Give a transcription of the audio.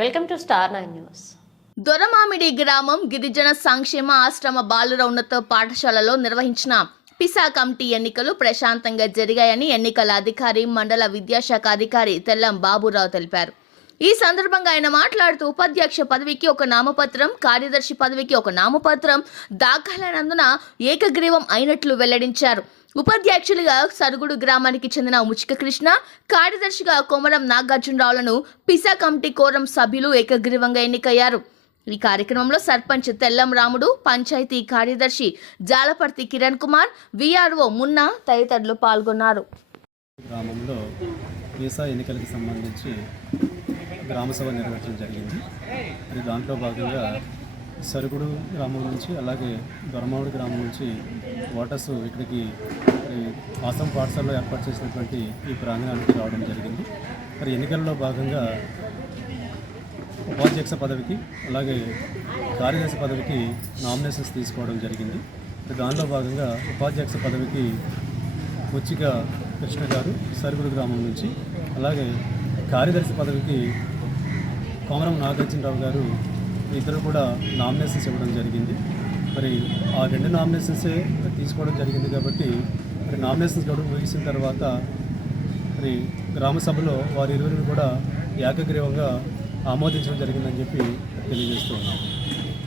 Welcome to star nine news. Doramamidi గ్రామం గిరిజన సంక్షేమ ఆశ్రమ బాలుర ఉన్నత పాఠశాలలో నిర్వహించిన పిసా కమిటీ ఎన్నికలు ప్రశాంతంగా జరిగాయని ఎన్నికల అధికారి మండల విద్యాశాఖ అధికారి తెల్లం బాబురావు తెలిపారు. ఈ సందర్భంగా ఆయన మాట్లాడుతూ ఉపాధ్యక్ష పదవికి ఒక నామపత్రం కార్యదర్శి పదవికి ఒక నామపత్రం దాఖలైనందున ఏకగ్రీవం అయినట్లు వెల్లడించారు. ఉపాధ్యక్షులుగా సరుగుడు గ్రామానికి చెందిన ముచిక కృష్ణ కార్యదర్శిగా కొమరం నాగార్జునరావులను పిసా కమిటీ కోరం సభ్యులు ఏకగ్రీవంగా ఎన్నికయ్యారు. ఈ కార్యక్రమంలో సర్పంచ్ తెల్లం రాముడు పంచాయతీ కార్యదర్శి జాలపర్తి కిరణ్ కుమార్ విఆర్ఓ మున్నా తదితరులు పాల్గొన్నారు. గ్రామంలో పీసా ఎన్నికలకు సంబంధించి గ్రామసభ నిర్వహించడం జరిగింది. దాంట్లో భాగంగా సరుగుడు గ్రామం నుంచి అలాగే దొరమావుడి గ్రామం నుంచి ఓటర్స్ ఇక్కడికి ఆసం పాఠశాలలో ఏర్పాటు చేసినటువంటి ఈ ప్రాంగణానికి రావడం జరిగింది. మరి ఎన్నికల్లో భాగంగా ఉపాధ్యక్ష పదవికి అలాగే కార్యదర్శి పదవికి నామినేషన్స్ తీసుకోవడం జరిగింది. దానిలో భాగంగా ఉపాధ్యక్ష పదవికి ముచ్చిక కృష్ణ గారు సరుగుడు గ్రామం నుంచి అలాగే కార్యదర్శి పదవికి కోమరం నాగార్జునరావు గారు ఇద్దరు కూడా నామినేషన్స్ ఇవ్వడం జరిగింది. మరి ఆ రెండు నామినేషన్సే తీసుకోవడం జరిగింది కాబట్టి మరి నామినేషన్స్ గడువు ముగిసిన తర్వాత మరి గ్రామ సభలో వారి ఇరువురిని కూడా ఏకగ్రీవంగా ఆమోదించడం జరిగిందని చెప్పి తెలియజేస్తున్నాం